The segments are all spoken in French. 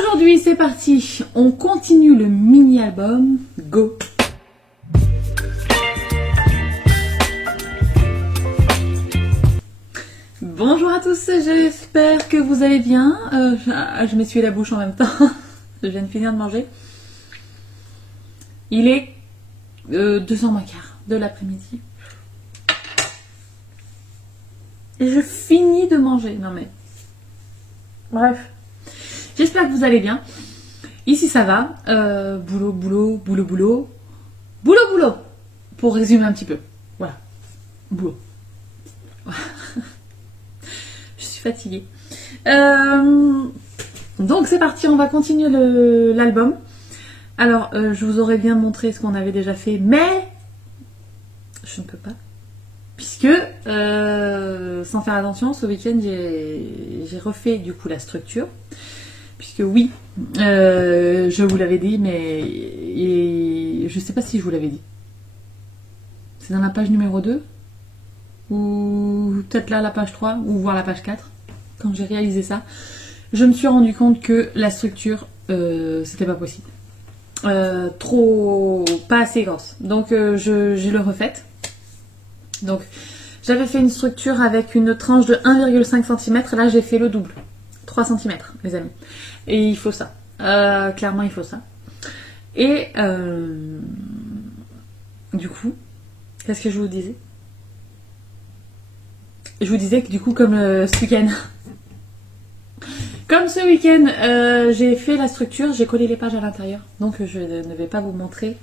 Aujourd'hui, c'est parti. On continue le mini-album. Go! Bonjour à tous, j'espère que vous allez bien. Je m'essuie la bouche en même temps. Je viens de finir de manger. Il est 2h moins quart de l'après-midi. Et je finis de manger. Non mais... Bref. J'espère que vous allez bien. Ici ça va. Boulot, boulot, boulot, boulot. Boulot, boulot. Pour résumer un petit peu. Voilà. Boulot. Je suis fatiguée. Donc c'est parti, on va continuer l'album. Alors, je vous aurais bien montré ce qu'on avait déjà fait, mais je ne peux pas. Puisque, sans faire attention, ce week-end, j'ai refait du coup la structure. Puisque oui, je vous l'avais dit, mais je ne sais pas si je vous l'avais dit. C'est dans la page numéro 2 ou peut-être là la page 3 ou voire la page 4. Quand j'ai réalisé ça, je me suis rendu compte que la structure, c'était pas possible. Pas assez grosse. Donc je l'ai refaite. Donc j'avais fait une structure avec une tranche de 1,5 cm. Là j'ai fait le double. 3 cm les amis. Et il faut ça. Clairement il faut ça. Et du coup, qu'est-ce que je vous disais? Je vous disais que du coup comme ce week-end... Comme ce week-end, j'ai fait la structure, j'ai collé les pages à l'intérieur. Donc je ne vais pas vous montrer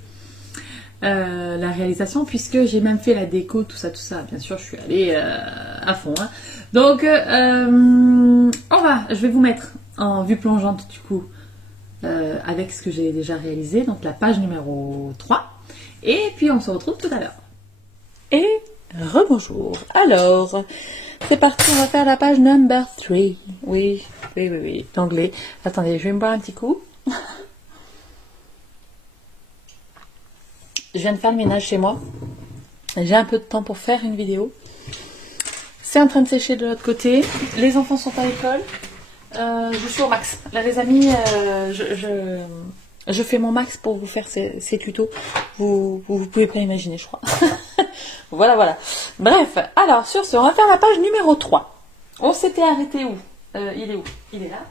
la réalisation puisque j'ai même fait la déco, tout ça. Bien sûr, je suis allée à fond. Hein. Donc, je vais vous mettre en vue plongeante du coup avec ce que j'ai déjà réalisé. Donc la page numéro 3. Et puis on se retrouve tout à l'heure. Et rebonjour. Alors... C'est parti, on va faire la page number 3. Oui, l'anglais. Attendez, je vais me boire un petit coup. Je viens de faire le ménage chez moi. J'ai un peu de temps pour faire une vidéo. C'est en train de sécher de l'autre côté. Les enfants sont à l'école. Je suis au max. Là, les amis, je fais mon max pour vous faire ces tutos. Vous pouvez pas imaginer, je crois. Voilà. Bref, alors sur ce, on va faire la page numéro 3. On s'était arrêté où? Il est où? Il est là.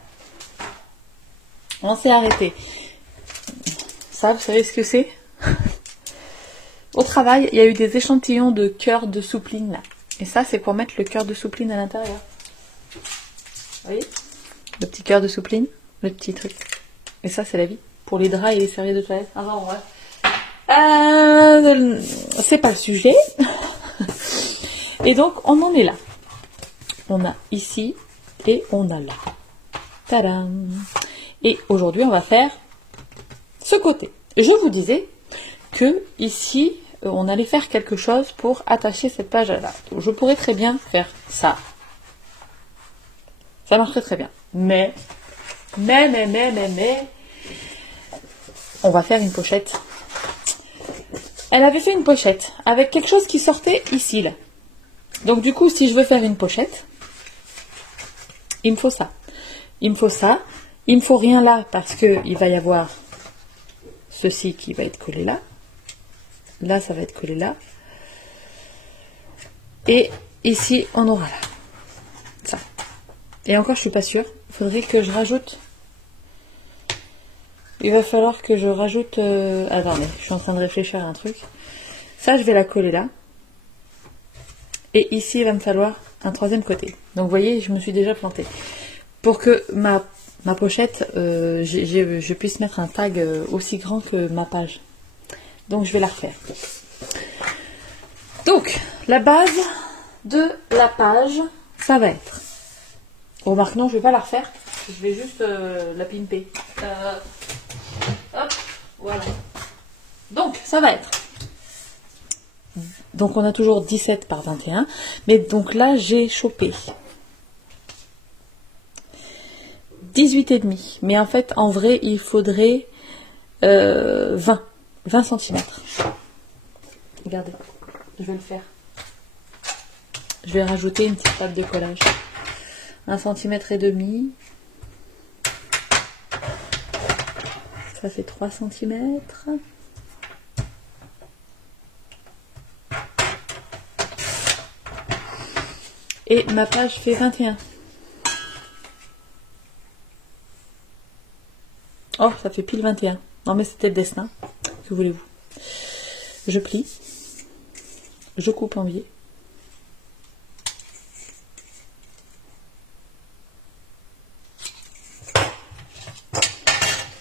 On s'est arrêté. Ça, vous savez ce que c'est? Au travail, il y a eu des échantillons de cœur de soupline là. Et ça, c'est pour mettre le cœur de soupline à l'intérieur. Vous voyez? Le petit cœur de soupline, le petit truc. Et ça, c'est la vie. Pour les draps et les serviettes de toilette. Ah non, ouais. C'est pas le sujet. Et donc on en est là. On a ici et on a là. Tadam. Et aujourd'hui on va faire ce côté. Je vous disais que ici on allait faire quelque chose pour attacher cette page à là. Donc, je pourrais très bien faire ça. Ça marcherait très bien. Mais on va faire une pochette. Elle avait fait une pochette avec quelque chose qui sortait ici, là. Donc du coup, si je veux faire une pochette, il me faut ça. Il me faut ça. Il me faut rien là parce qu'il va y avoir ceci qui va être collé là. Là, ça va être collé là. Et ici, on aura là. Ça. Et encore, je suis pas sûre. Il faudrait que je rajoute... Il va falloir que je rajoute... Attendez, je suis en train de réfléchir à un truc. Ça, je vais la coller là. Et ici, il va me falloir un troisième côté. Donc, vous voyez, je me suis déjà plantée. Pour que ma pochette, je puisse mettre un tag aussi grand que ma page. Donc, je vais la refaire. Donc, la base de la page, ça va être... Remarque, non, je ne vais pas la refaire. Je vais juste la pimper. Hop, voilà. Donc, ça va être... Donc, on a toujours 17 par 21. Mais donc là, j'ai chopé 18,5. Mais en fait, en vrai, il faudrait 20 cm. Regardez, je vais le faire. Je vais rajouter une petite table de collage. 1,5 cm. ça fait 3 cm. Et ma page fait 21. Oh, ça fait pile 21. Non mais c'était le destin. Que voulez-vous? Je plie. Je coupe en biais.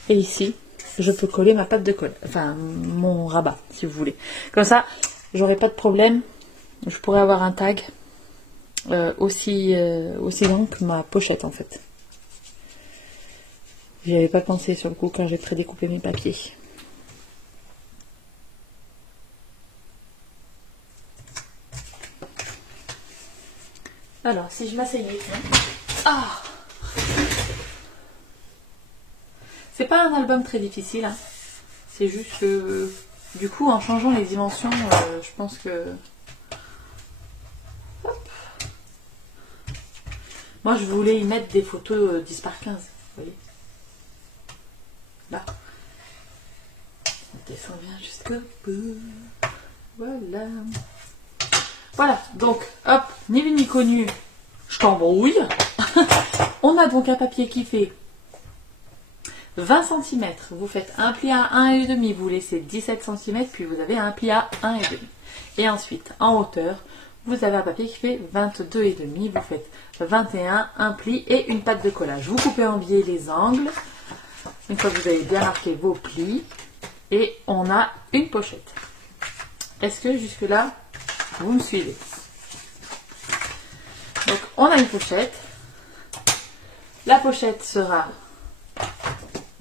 Et ici, je peux coller ma pâte de colle. Enfin, mon rabat, si vous voulez. Comme ça, j'aurai pas de problème. Je pourrais avoir un tag aussi long que ma pochette en fait. J'y avais pas pensé sur le coup quand j'ai prédécoupé mes papiers. Alors, si je m'asseyais... Ah! C'est pas un album très difficile. Hein. C'est juste que... Du coup, en changeant les dimensions, je pense que... Hop. Moi, je voulais y mettre des photos 10 par 15. Vous voyez? Là. On descend bien jusqu'au bout. Voilà. Voilà, donc, hop, ni vu ni connu, je t'embrouille. On a donc un papier qui fait 20 cm. Vous faites un pli à 1,5, vous laissez 17 cm, puis vous avez un pli à 1,5. Et ensuite, en hauteur, vous avez un papier qui fait 22,5. Vous faites 21, un pli et une pâte de collage. Vous coupez en biais les angles. Une fois que vous avez bien marqué vos plis. Et on a une pochette. Est-ce que jusque-là, vous me suivez? Donc, on a une pochette. La pochette sera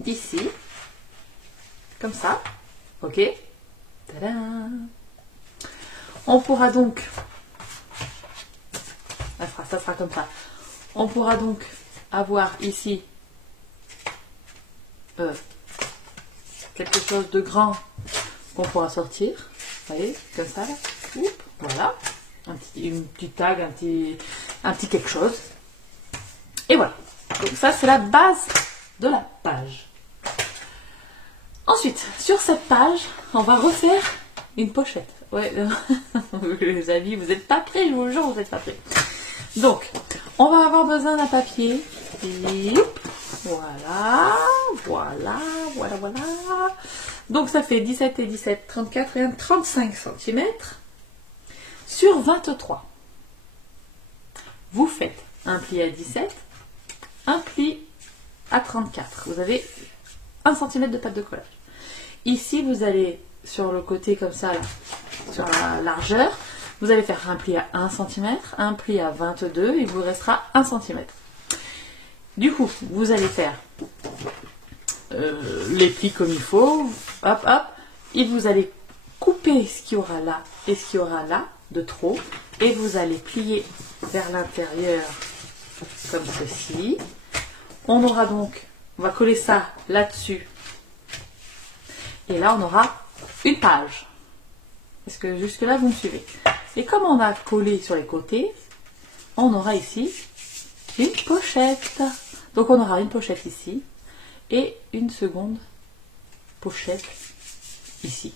ici. Comme ça. Ok. Tadam! On pourra donc... Ça sera comme ça. On pourra donc avoir ici quelque chose de grand qu'on pourra sortir. Vous voyez, comme ça. Là. Oups, voilà. Une petite tag, un petit quelque chose. Et voilà. Donc ça, c'est la base de la page. Ensuite, sur cette page, on va refaire une pochette. Ouais, les amis, vous n'êtes pas prêts, je vous jure, vous n'êtes pas prêts. Donc, on va avoir besoin d'un papier. Voilà, voilà, voilà, voilà. Donc, ça fait 17 et 17, 34 et 35 cm sur 23. Vous faites un pli à 17, un pli à 34. Vous avez 1 cm de pâte de collage. Ici, vous allez sur le côté comme ça, là, sur la largeur, vous allez faire un pli à 1 cm, un pli à 22 et il vous restera 1 cm. Du coup, vous allez faire les plis comme il faut, hop, hop, et vous allez couper ce qu'il y aura là et ce qu'il y aura là de trop, et vous allez plier vers l'intérieur comme ceci. On aura donc, on va coller ça là-dessus, et là on aura une page. Est-ce que jusque là vous me suivez? Et comme on a collé sur les côtés, on aura ici une pochette. Donc on aura une pochette ici et une seconde pochette ici.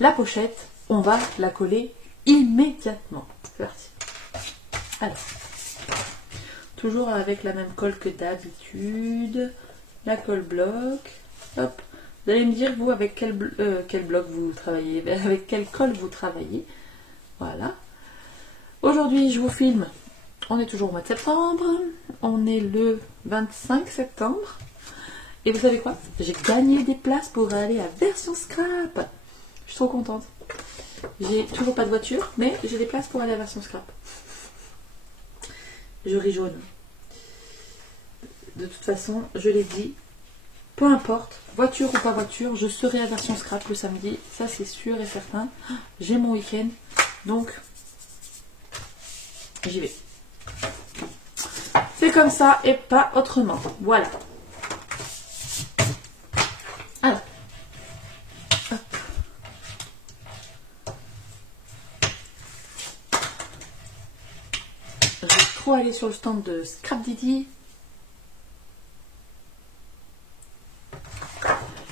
La pochette, on va la coller immédiatement. C'est parti. Alors, toujours avec la même colle que d'habitude, la colle bloc. Hop. Vous allez me dire, vous, avec quel bloc vous travaillez, avec quelle colle vous travaillez. Voilà. Aujourd'hui, je vous filme. On est toujours au mois de septembre. On est le 25 septembre. Et vous savez quoi? J'ai gagné des places pour aller à Version Scrap. Je suis trop contente. J'ai toujours pas de voiture, mais j'ai des places pour aller à Version Scrap. Je ris jaune. De toute façon, je l'ai dit. Peu importe, voiture ou pas voiture, je serai à Version Scrap le samedi. Ça, c'est sûr et certain. J'ai mon week-end. Donc, j'y vais. C'est comme ça et pas autrement. Voilà. Alors. Hop. Je vais trop aller sur le stand de Scrap Didi.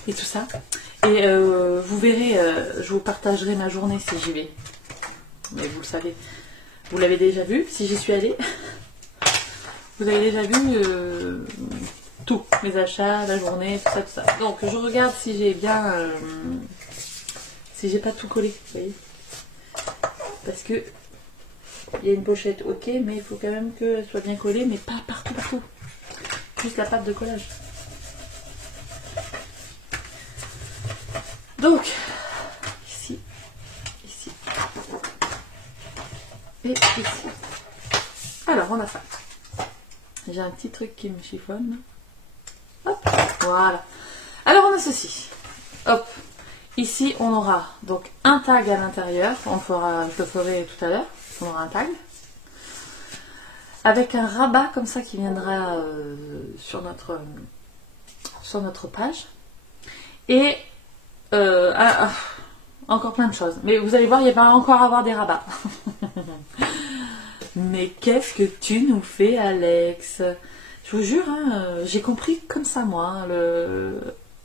et tout ça. Et vous verrez, je vous partagerai ma journée si j'y vais. Mais vous le savez, vous l'avez déjà vu si j'y suis allée. Vous avez déjà vu tout, mes achats, la journée, tout ça, tout ça. Donc je regarde si j'ai bien, si j'ai pas tout collé, vous voyez. Parce que il y a une pochette, ok, mais il faut quand même qu'elle soit bien collée, mais pas partout, partout. Juste la pâte de collage. Donc, ici, ici, et ici. Alors, on a ça. J'ai un petit truc qui me chiffonne. Hop, voilà. Alors, on a ceci. Hop. Ici, on aura donc un tag à l'intérieur. Je le ferai tout à l'heure. On aura un tag. Avec un rabat comme ça qui viendra sur notre page. Et encore plein de choses. Mais vous allez voir, il va encore avoir des rabats. Mais qu'est-ce que tu nous fais, Alex? Je vous jure, hein, j'ai compris comme ça, moi,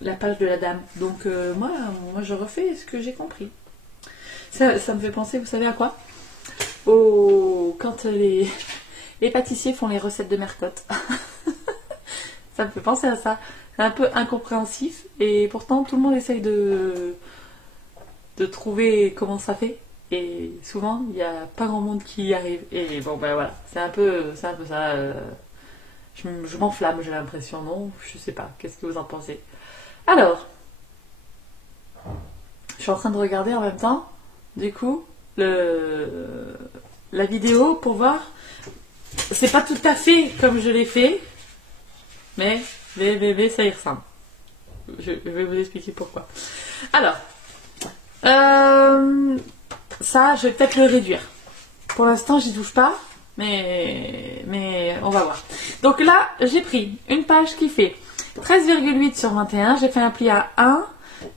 la page de la dame. Donc, moi, je refais ce que j'ai compris. Ça me fait penser, vous savez à quoi? Quand les pâtissiers font les recettes de Mercotte. Ça me fait penser à ça. C'est un peu incompréhensif et pourtant tout le monde essaye de trouver comment ça fait. Et souvent, il n'y a pas grand monde qui y arrive. Et bon, ben voilà, c'est un peu ça. Je m'enflamme, j'ai l'impression, non? Je sais pas, qu'est-ce que vous en pensez? Alors, je suis en train de regarder en même temps, du coup, la vidéo pour voir. C'est pas tout à fait comme je l'ai fait, mais ça y ressemble. Je vais vous expliquer pourquoi. Alors, ça, je vais peut-être le réduire. Pour l'instant, j'y touche pas, mais on va voir. Donc là, j'ai pris une page qui fait 13,8 sur 21. J'ai fait un pli à 1,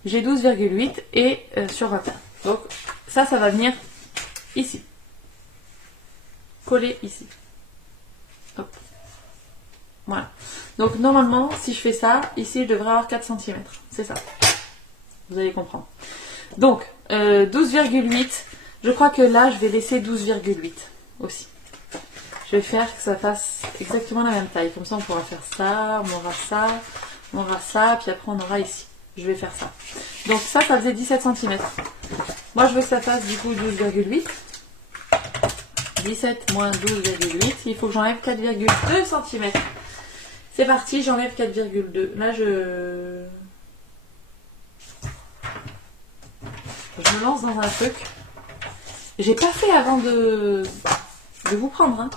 j'ai 12,8 et sur 21. Donc ça va venir ici. Coller ici. Hop. Voilà. Donc normalement, si je fais ça, ici je devrais avoir 4 cm. C'est ça. Vous allez comprendre. Donc, 12,8. Je crois que là, je vais laisser 12,8 aussi. Je vais faire que ça fasse exactement la même taille. Comme ça, on pourra faire ça, on aura ça, on aura ça, puis après on aura ici. Je vais faire ça. Donc ça faisait 17 cm. Moi, je veux que ça fasse du coup 12,8. 17 moins 12,8. Il faut que j'enlève 4,2 cm. C'est parti, j'enlève 4,2. Là, je me lance dans un truc. J'ai pas fait avant de vous prendre. Hein.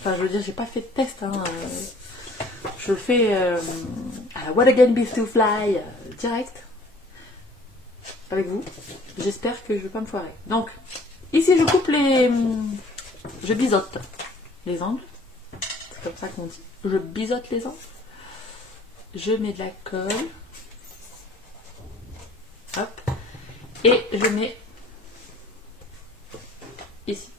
Enfin, je veux dire, j'ai pas fait de test. Hein. Je le fais à la What Again Beef to Fly direct avec vous. J'espère que je vais pas me foirer. Donc, ici, je coupe je biseaute les angles. C'est comme ça qu'on dit. Je biseaute les angles. Je mets de la colle. Hop. Et je mets ici.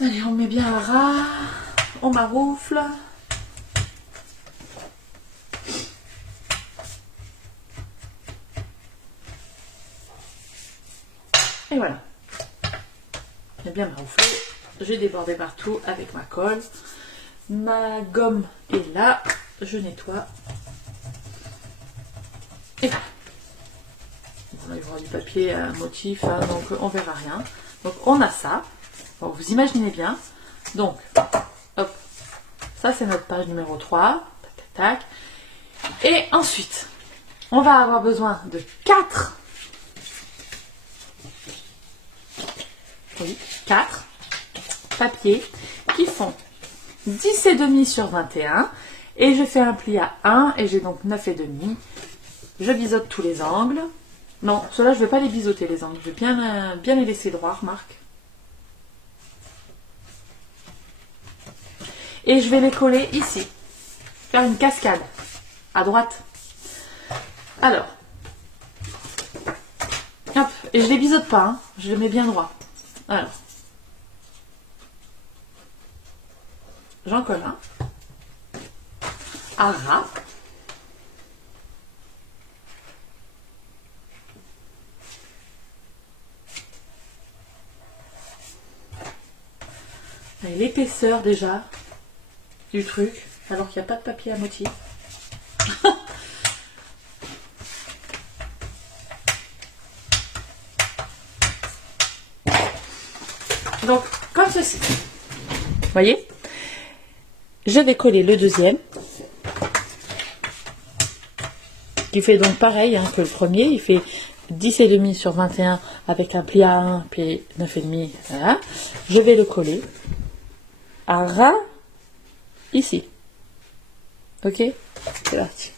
Allez, on met bien à ras. On maroufle. Et voilà. J'ai bien marouflé. J'ai débordé partout avec ma colle. Ma gomme est là. Je nettoie. Et voilà. Bon, là, il y aura du papier à motif, hein, donc on verra rien. Donc on a ça. Bon, vous imaginez bien. Donc, hop. Ça, c'est notre page numéro 3. Tac, tac, tac. Et ensuite, on va avoir besoin de 4. Oui, 4 papiers qui font 10,5 sur 21 et je fais un pli à 1 et j'ai donc 9,5. Je biseaute tous les angles. Non, ceux-là, je ne vais pas les biseauter les angles. Je vais bien les laisser droits, remarque. Et je vais les coller ici. Faire une cascade à droite. Alors. Hop. Et je les biseaute pas. Hein. Je les mets bien droit. Alors. j'en colle un à ras. Et l'épaisseur déjà du truc, alors qu'il n'y a pas de papier à motif. Donc, comme ceci. Vous voyez? Je vais coller le deuxième. Qui fait donc pareil hein, que le premier. Il fait 10,5 sur 21 avec un pli à 1, puis 9,5. Voilà. Je vais le coller à ras ici. Ok? C'est parti.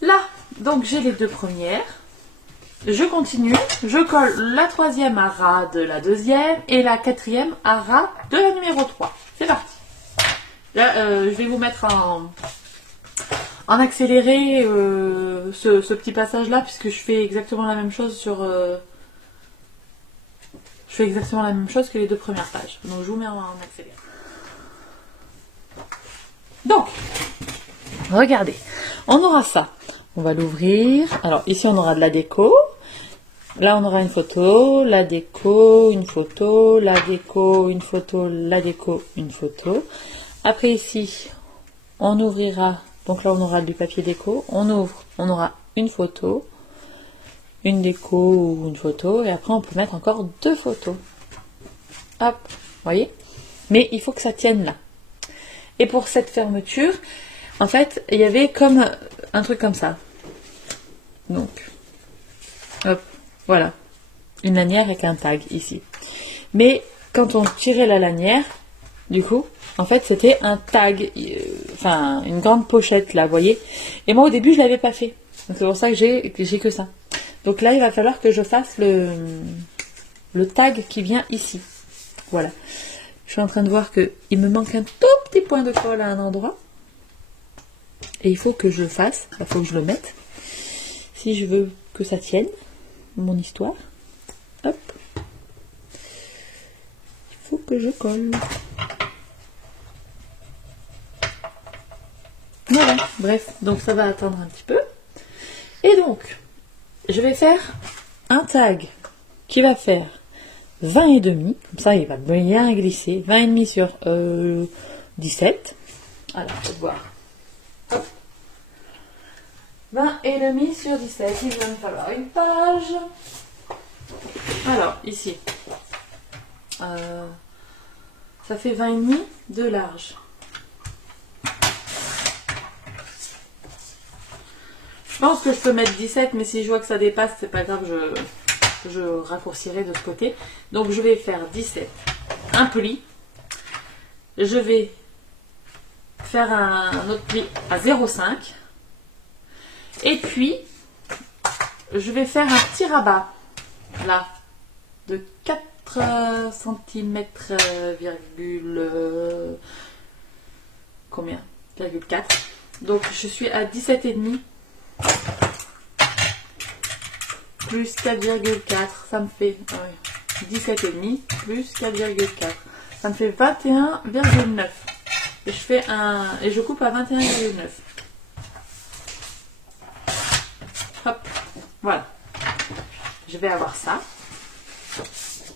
Là, donc j'ai les deux premières. Je continue. Je colle la troisième à ras de la deuxième et la quatrième à ras de la numéro 3. C'est parti. Là, je vais vous mettre en accéléré ce petit passage-là puisque je fais exactement la même chose sur... je fais exactement la même chose que les deux premières pages. Donc je vous mets en accéléré. Donc, regardez. On aura ça. On va l'ouvrir. Alors ici on aura de la déco. Là on aura une photo, la déco, une photo, la déco, une photo, la déco, une photo. Après ici on ouvrira. Donc là on aura du papier déco. On ouvre, on aura une photo, une déco ou une photo. Et après on peut mettre encore deux photos. Hop, vous voyez. Mais il faut que ça tienne là. Et pour cette fermeture, en fait, il y avait comme un truc comme ça. Donc, hop, voilà. Une lanière avec un tag ici. Mais quand on tirait la lanière, du coup, en fait, c'était un tag, enfin, une grande pochette là, vous voyez. Et moi, au début, je l'avais pas fait. Donc, c'est pour ça que j'ai que ça. Donc là, il va falloir que je fasse le tag qui vient ici. Voilà. Je suis en train de voir qu'il me manque un tout petit point de colle à un endroit. Et il faut que je le fasse, il faut que je le mette. Si je veux que ça tienne, mon histoire. Hop. Il faut que je colle. Voilà, bref, donc ça va attendre un petit peu. Et donc, je vais faire un tag qui va faire 20,5. Comme ça, il va bien glisser. 20,5 sur 17. Alors, je vais voir. 20,5 sur 17, il va me falloir une page. Alors, ici, ça fait 20,5 de large. Je pense que je peux mettre 17, mais si je vois que ça dépasse, c'est pas grave, je raccourcirai de ce côté. Donc, je vais faire 17, un pli. Je vais faire un autre pli à 0,5. Et puis, je vais faire un petit rabat, là, de 4 cm, combien 4. Donc, je suis à 17,5 plus 4,4, ça me fait 17,5 plus 4,4. Ça me fait 21,9. Et je coupe à 21,9. Hop, voilà. Je vais avoir ça.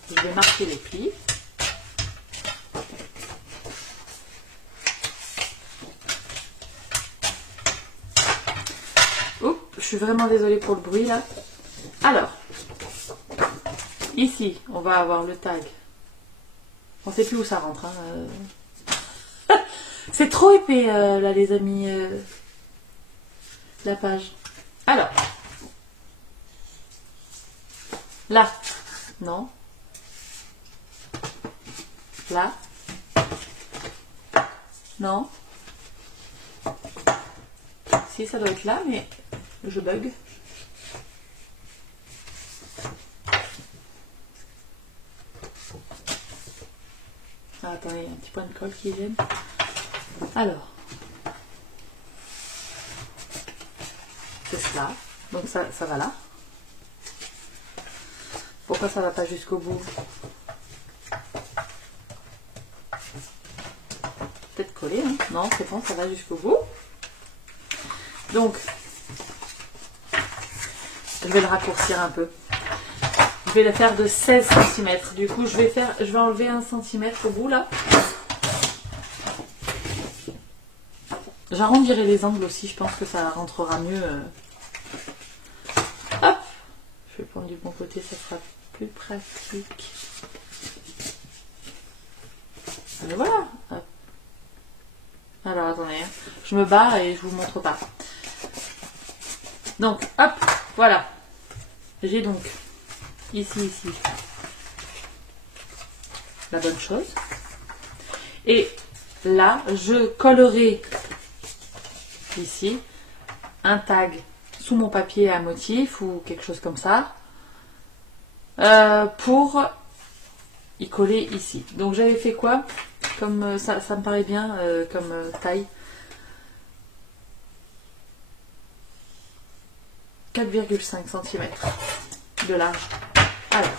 Je vais marquer les plis. Oups, je suis vraiment désolée pour le bruit là. Alors, ici, on va avoir le tag. On ne sait plus où ça rentre. Hein. C'est trop épais là les amis. La page. Alors. Là. Non. Là. Non. Si, ça doit être là, mais je bug. Ah, attendez, il y a un petit point de colle qui gêne. Alors. C'est cela. Donc ça va là. Pourquoi ça va pas jusqu'au bout? Peut-être collé, hein? Non, c'est bon, ça va jusqu'au bout. Donc, je vais le raccourcir un peu. Je vais le faire de 16 cm. Du coup, je vais enlever 1 cm au bout là. J'arrondirai les angles aussi, je pense que ça rentrera mieux. Hop! Je vais prendre du bon côté, ça sera plus pratique. Et voilà. Hop. Alors attendez, je me barre et je vous montre pas. Donc, hop, voilà. J'ai donc ici la bonne chose. Et là, je collerai ici un tag sous mon papier à motif ou quelque chose comme ça pour y coller ici. Donc j'avais fait quoi? Comme ça me paraît bien comme taille. 4,5 cm de large. Alors,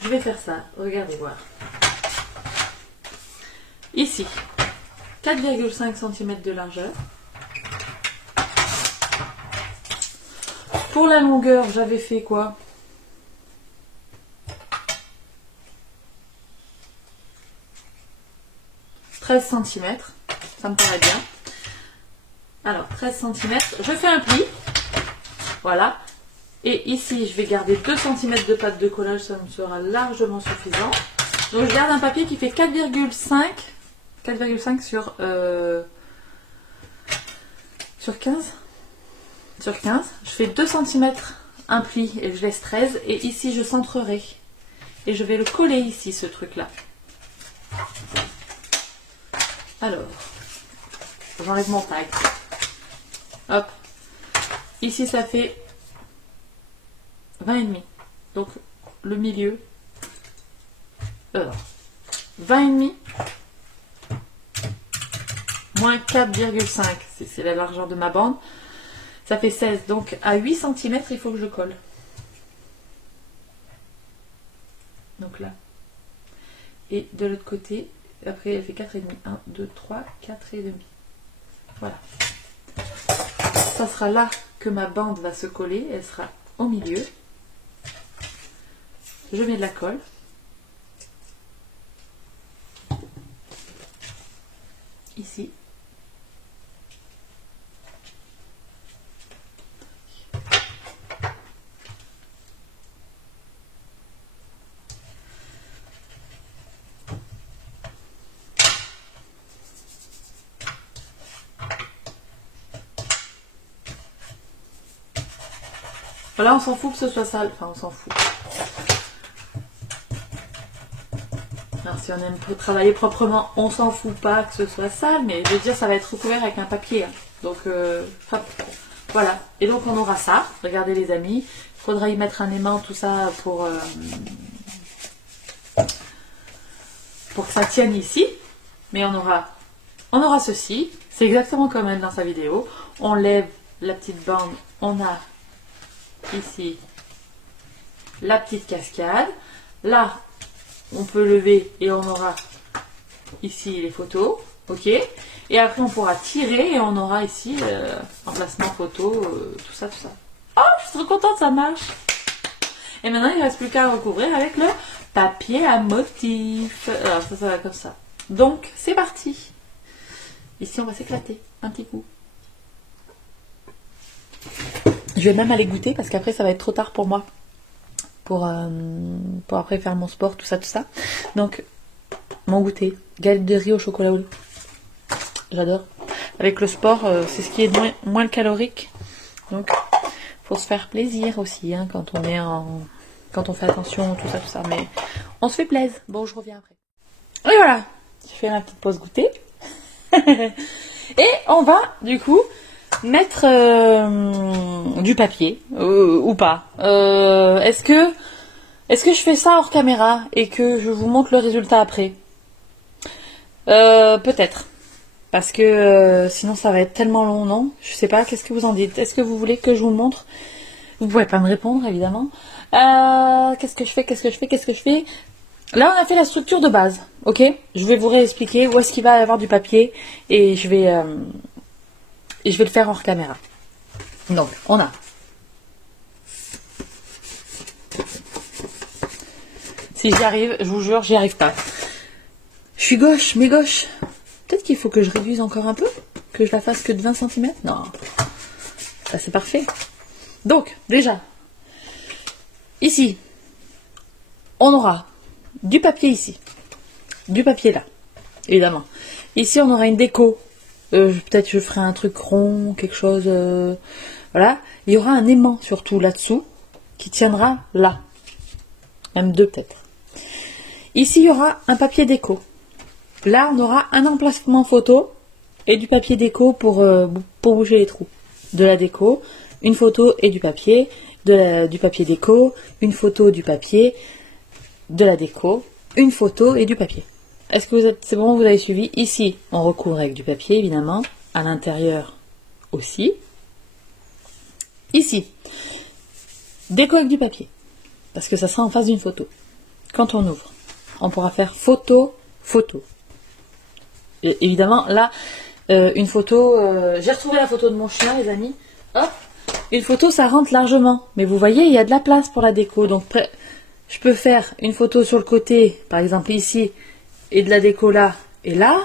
je vais faire ça. Regardez voir. Ici, 4,5 cm de largeur. Pour la longueur, j'avais fait quoi? « 13 cm. Ça me paraît bien. Alors, 13 cm. Je fais un pli. Voilà. Et ici, je vais garder 2 cm de pâte de collage. Ça me sera largement suffisant. Donc, je garde un papier qui fait 4,5. 4,5 sur 15. Sur 15. Je fais 2 cm un pli et je laisse 13. Et ici, je centrerai. Et je vais le coller ici, ce truc-là. Alors, j'enlève mon tag. Hop. Ici, ça fait 20,5. Donc, le milieu. 20,5 moins 4,5. C'est la largeur de ma bande. Ça fait 16. Donc, à 8 cm, il faut que je colle. Donc là. Et de l'autre côté, après, elle fait 4,5. 1, 2, 3, 4,5. Voilà. Ça sera là que ma bande va se coller. Elle sera au milieu. Je mets de la colle. Ici. Voilà, on s'en fout que ce soit sale. Enfin, on s'en fout. Alors, si on aime travailler proprement, on s'en fout pas que ce soit sale. Mais je veux dire, ça va être recouvert avec un papier. Hein. Donc, hop. Voilà. Et donc, on aura ça. Regardez, les amis. Il faudra y mettre un aimant, tout ça, pour que ça tienne ici. Mais on aura ceci. C'est exactement comme elle dans sa vidéo. On lève la petite bande. On a ici la petite cascade. Là, on peut lever et on aura ici les photos. Ok. Et après, on pourra tirer et on aura ici emplacement photo, tout ça, tout ça. Oh, je suis trop contente, ça marche. Et maintenant, il ne reste plus qu'à recouvrir avec le papier à motif. Alors, ça va comme ça. Donc, c'est parti. Ici, on va s'éclater un petit coup. Je vais même aller goûter parce qu'après, ça va être trop tard pour moi. Pour après faire mon sport, tout ça, tout ça. Donc, mon goûter. Galette de riz au chocolat au lait. J'adore. Avec le sport, c'est ce qui est moins calorique. Donc, faut se faire plaisir aussi hein, quand on fait attention, tout ça, tout ça. Mais on se fait plaisir. Bon, je reviens après. Et voilà. Je fais ma petite pause goûter. Et on va, du coup, mettre du papier ou pas. Est-ce que je fais ça hors caméra et que je vous montre le résultat après? Peut-être. Parce que sinon ça va être tellement long, non? Je sais pas, qu'est-ce que vous en dites? Est-ce que vous voulez que je vous montre? Vous pouvez pas me répondre, évidemment. Qu'est-ce que je fais? Là, on a fait la structure de base, ok? Je vais vous réexpliquer où est-ce qu'il va y avoir du papier et je vais le faire hors caméra. Donc, on a... Si j'y arrive, je vous jure, j'y arrive pas. Je suis gauche, mais gauche. Peut-être qu'il faut que je réduise encore un peu, que je la fasse que de 20 cm. Non, ça c'est parfait. Donc, déjà, ici, on aura du papier ici, du papier là, évidemment. Ici, on aura une déco. Peut-être je ferai un truc rond, quelque chose... voilà. Il y aura un aimant surtout là-dessous, qui tiendra là. Même deux peut-être. Ici, il y aura un papier déco. Là, on aura un emplacement photo et du papier déco pour boucher les trous. De la déco, une photo et du papier, du papier déco, une photo du papier, de la déco, une photo et du papier. Est-ce que c'est bon, vous avez suivi? Ici, on recouvre avec du papier, évidemment. À l'intérieur aussi. Ici, déco avec du papier. Parce que ça sera en face d'une photo. Quand on ouvre, on pourra faire photo, photo. Et évidemment, là, une photo... j'ai retrouvé la photo de mon chien, les amis. Hop, une photo, ça rentre largement. Mais vous voyez, il y a de la place pour la déco. Donc, je peux faire une photo sur le côté, par exemple ici, et de la déco là et là.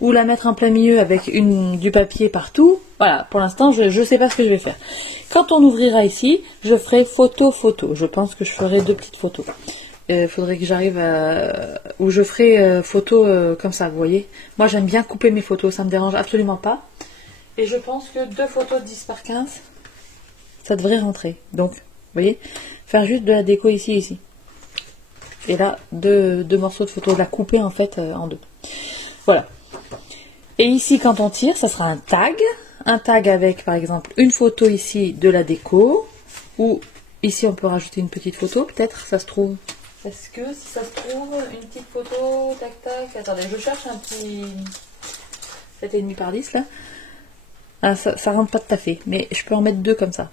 Ou la mettre en plein milieu avec du papier partout. Voilà, pour l'instant, je ne sais pas ce que je vais faire. Quand on ouvrira ici, je ferai photo, photo. Je pense que je ferai 2 petites photos. Faudrait que j'arrive à... où je ferai photo comme ça, vous voyez. Moi, j'aime bien couper mes photos, ça me dérange absolument pas. Et je pense que 2 photos de 10 par 15, ça devrait rentrer. Donc, vous voyez, faire juste de la déco ici et ici. Et là, deux morceaux de photos, la couper en fait en 2. Voilà. Et ici, quand on tire, ça sera un tag. Un tag avec, par exemple, une photo ici de la déco. Ou ici, on peut rajouter une petite photo, peut-être, ça se trouve. Est-ce que, si ça se trouve, une petite photo, tac, tac. Attendez, je cherche un petit 7,5 par 10, là. Ah, ça rentre pas tout à fait, mais je peux en mettre 2 comme ça.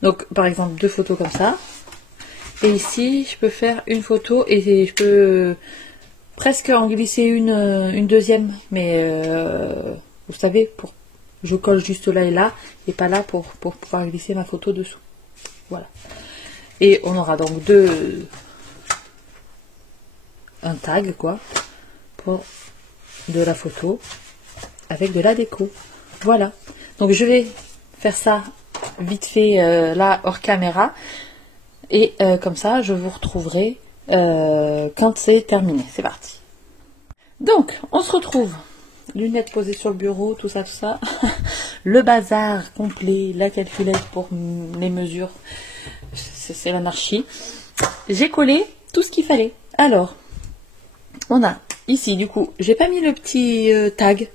Donc, par exemple, 2 photos comme ça. Et ici, je peux faire une photo et je peux... presque en glisser une deuxième, mais vous savez, je colle juste là et là, et pas là pour pouvoir glisser ma photo dessous. Voilà. Et on aura donc un tag, quoi, pour de la photo avec de la déco. Voilà. Donc je vais faire ça vite fait là, hors caméra, et comme ça, je vous retrouverai quand c'est terminé. C'est parti. Donc, on se retrouve. Lunettes posées sur le bureau, tout ça, tout ça. Le bazar complet, la calculette pour les mesures. C'est l'anarchie. J'ai collé tout ce qu'il fallait. Alors, on a ici, du coup, j'ai pas mis le petit tag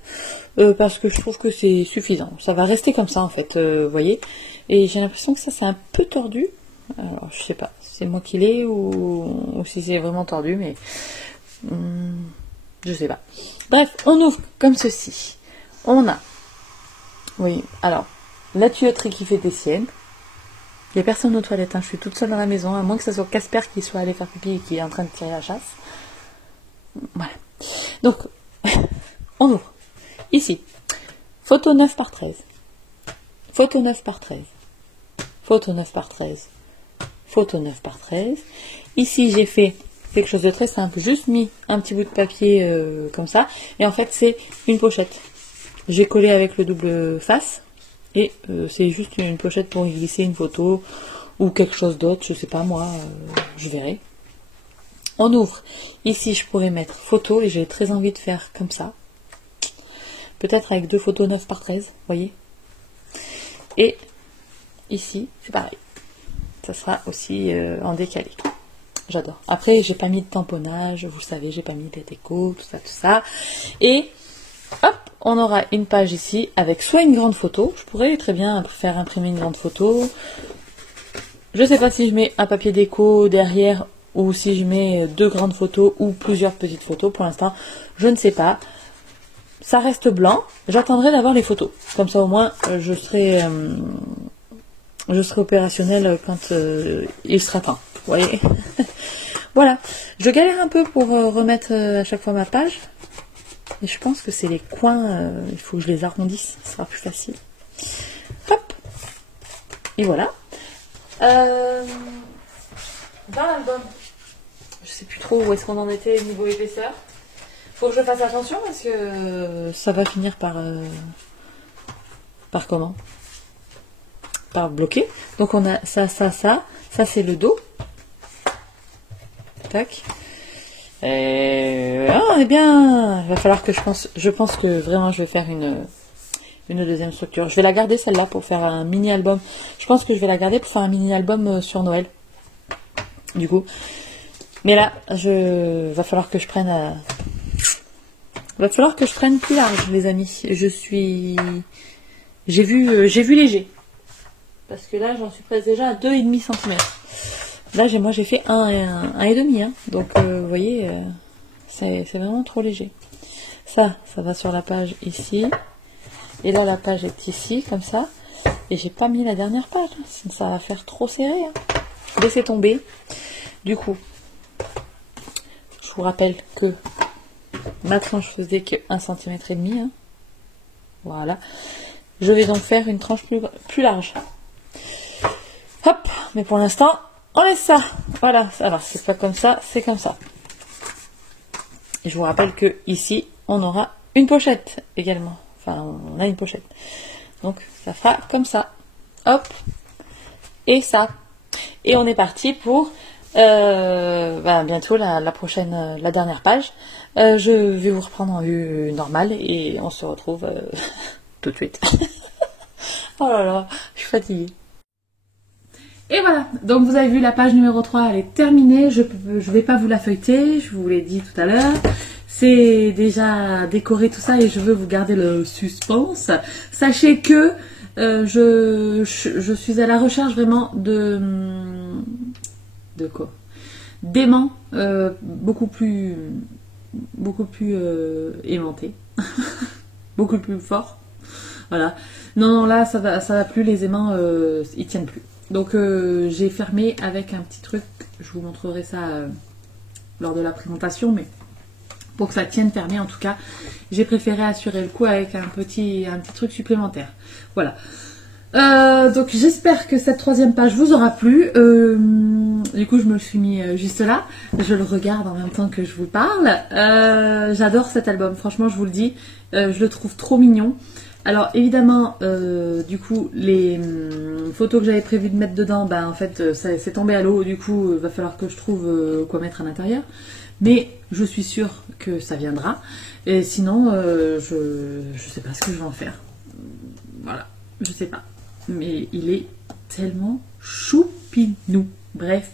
parce que je trouve que c'est suffisant. Ça va rester comme ça, en fait, vous voyez. Et j'ai l'impression que ça, c'est un peu tordu. Alors, je sais pas, c'est moi qui l'ai ou si c'est vraiment tordu, mais je sais pas. Bref, on ouvre comme ceci. On a, oui, alors, la tuyauterie qui fait des siennes. Il n'y a personne aux toilettes, hein. Je suis toute seule dans la maison, à moins que ce soit Casper qui soit allé faire pipi et qui est en train de tirer la chasse. Voilà. Donc, on ouvre. Ici, photo 9 par 13. Photo 9 par 13. Photo 9 par 13. Photo 9 par 13. Ici, j'ai fait quelque chose de très simple. Juste mis un petit bout de papier comme ça. Et en fait, c'est une pochette. J'ai collé avec le double face. Et c'est juste une pochette pour y glisser une photo ou quelque chose d'autre. Je sais pas moi. Je verrai. On ouvre. Ici, je pourrais mettre photo. Et j'ai très envie de faire comme ça. Peut-être avec 2 photos 9 par 13. Vous voyez. Et ici, c'est pareil. Ça sera aussi en décalé. J'adore. Après, j'ai pas mis de tamponnage, vous le savez, j'ai pas mis les décos, tout ça. Et hop, on aura une page ici avec soit une grande photo. Je pourrais très bien faire imprimer une grande photo. Je sais pas si je mets un papier déco derrière ou si je mets 2 grandes photos ou plusieurs petites photos. Pour l'instant, je ne sais pas. Ça reste blanc. J'attendrai d'avoir les photos. Comme ça, au moins, je serai opérationnelle quand il sera temps. Vous voyez. Voilà. Je galère un peu pour remettre à chaque fois ma page. Et je pense que c'est les coins. Il faut que je les arrondisse. Ce sera plus facile. Hop. Et voilà. Dans l'album, je sais plus trop où est-ce qu'on en était niveau épaisseur. Faut que je fasse attention parce que ça va finir par comment? Par bloquer. Donc on a ça, c'est le dos. Tac. Eh bien, il va falloir que je pense que vraiment je vais faire une deuxième structure. Je vais la garder celle-là pour faire un mini album. Je pense que je vais la garder pour faire un mini album sur Noël. Du coup. Mais là, va falloir que je prenne plus large, les amis. J'ai vu léger. Parce que là, j'en suis presque déjà à 2,5 cm. Là, j'ai fait 1,5 hein. Donc, vous voyez, c'est vraiment trop léger. Ça va sur la page ici. Et là, la page est ici, comme ça. Et j'ai pas mis la dernière page. Sinon, ça va faire trop serré. Hein. Laissez tomber. Du coup, je vous rappelle que ma tranche faisait que 1,5 cm. Hein. Voilà. Je vais donc faire une tranche plus large. Hop, mais pour l'instant, on laisse ça. Voilà, alors c'est pas comme ça, c'est comme ça. Et je vous rappelle que ici, on aura une pochette également. Enfin, on a une pochette. Donc, ça fera comme ça. Hop, et ça. Et on est parti pour bientôt la prochaine, la dernière page. Je vais vous reprendre en vue normale et on se retrouve tout de suite. Oh là là, je suis fatiguée. Et voilà, donc vous avez vu la page numéro 3, elle est terminée. Je vais pas vous la feuilleter, je vous l'ai dit tout à l'heure. C'est déjà décoré tout ça et je veux vous garder le suspense. Sachez que je suis à la recherche vraiment de quoi? D'aimants beaucoup plus aimantés, beaucoup plus forts. Voilà. Non, là ça va plus, les aimants ils tiennent plus. Donc j'ai fermé avec un petit truc, je vous montrerai ça lors de la présentation, mais pour que ça tienne fermé en tout cas, j'ai préféré assurer le coup avec un petit truc supplémentaire. Voilà. Donc j'espère que cette troisième page vous aura plu. Du coup je me le suis mis juste là. Je le regarde en même temps que je vous parle. J'adore cet album, franchement je vous le dis. Je le trouve trop mignon. Alors évidemment, du coup, les photos que j'avais prévu de mettre dedans, en fait, ça c'est tombé à l'eau. Du coup, il va falloir que je trouve quoi mettre à l'intérieur. Mais je suis sûre que ça viendra. Et sinon, je sais pas ce que je vais en faire. Voilà, je sais pas. Mais il est tellement choupinou. Bref.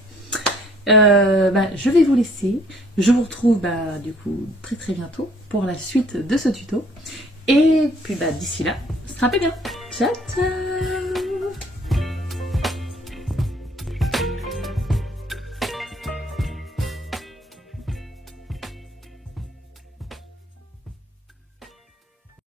Je vais vous laisser. Je vous retrouve du coup très très bientôt pour la suite de ce tuto. Et puis d'ici là, strappez bien. Ciao ciao.